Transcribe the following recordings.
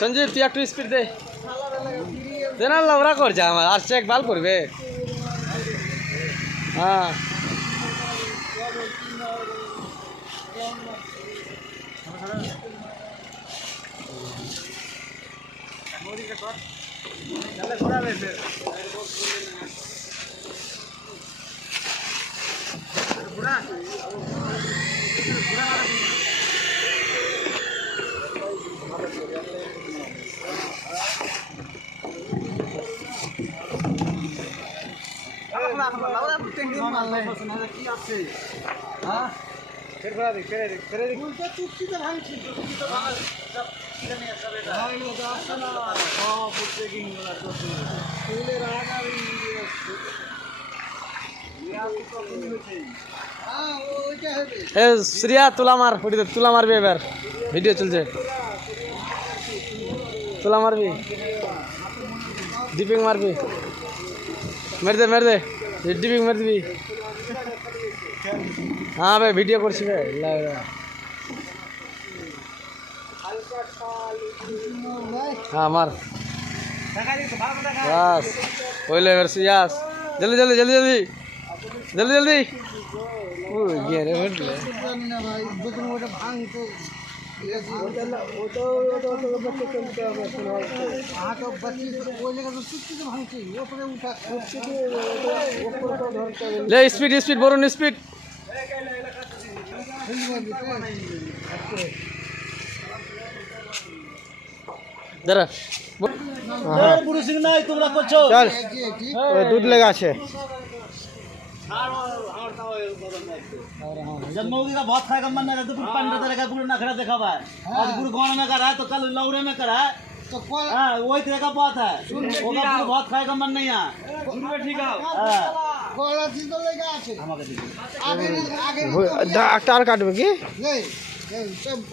সঞ্জীব তুই একটু স্পিড দে না ওরা করছে আমার আর চেক ভাল করবে হ্যাঁ শ্রিয়া তুলা মার তুলা মারবি এবার ভিডিও চলছে তুলা মারবি ডিপিং মারবি মেরে দে ডিপিং মেরে দিবি हाँ भाई वीडियो करছি ভাই हाँ मार बस ओले वर्ष यस जल्दी जल्दी जल्दी जल्दी जल्दी जल्दी ओ ये रे हटले ना भाई दुकान ওটা ভাঙতে ले स्पीड स्पीड बरुन स्पीड जरा चल दूध लेगा আছে जन्मोगी का बहुत खाएगा मन नहीं तो पंडा तरह का गुरु नखरा देखा है आज गुरु गाँव में करा है तो कल लौड़े में करा है तो हाँ वही तरह का बात है गुरु बहुत खाएगा मन नहीं है ठीक है डाक्टर काटबे की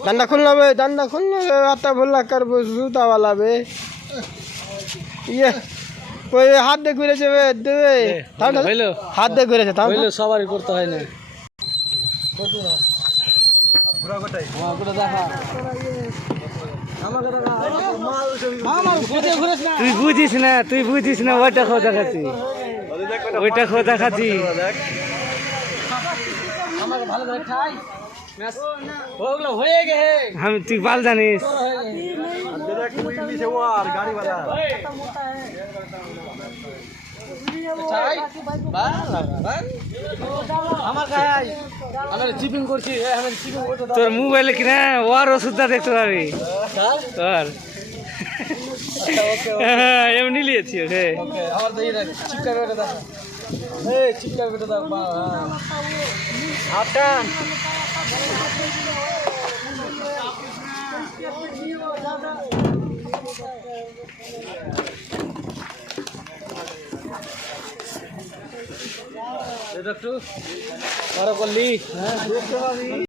डंडा खुलना बे आता भुल्ला कर जूता वाला बे ये कोई हाथ दे घुरे যাবে দেবে হইলো হাত দে ঘুরেছে তাও হইলো সবারই করতে হয় না ঘোরা গোটাই হ্যাঁ গোটা দেখা আমাকে দেখা মাল ঘুরে ঘুরেছ না তুই বুঝিস না ওইটা খো দেখাচ্ছি আমাকে ভালো করে খাই ম্যাচ ওগুলো হয়ে গেছে আমি তুই বাল জানিস देख कोई इंग्लिश है वो और गाड़ी वाला চাই বাল আমার কাই আমরা চিপিং করছি আমরা চিপিং ওটা তোর মোবাইলে কি না ওর ওষুধটা দেখতে পাবি স্যার ওকে এমনি লিয়েছি ওকে আমার দেই না চিপকা বেটা দাও এই চিপকা বেটা দাও হাতটান এটা একটু বড় করলি হ্যাঁ দেখতে পাবি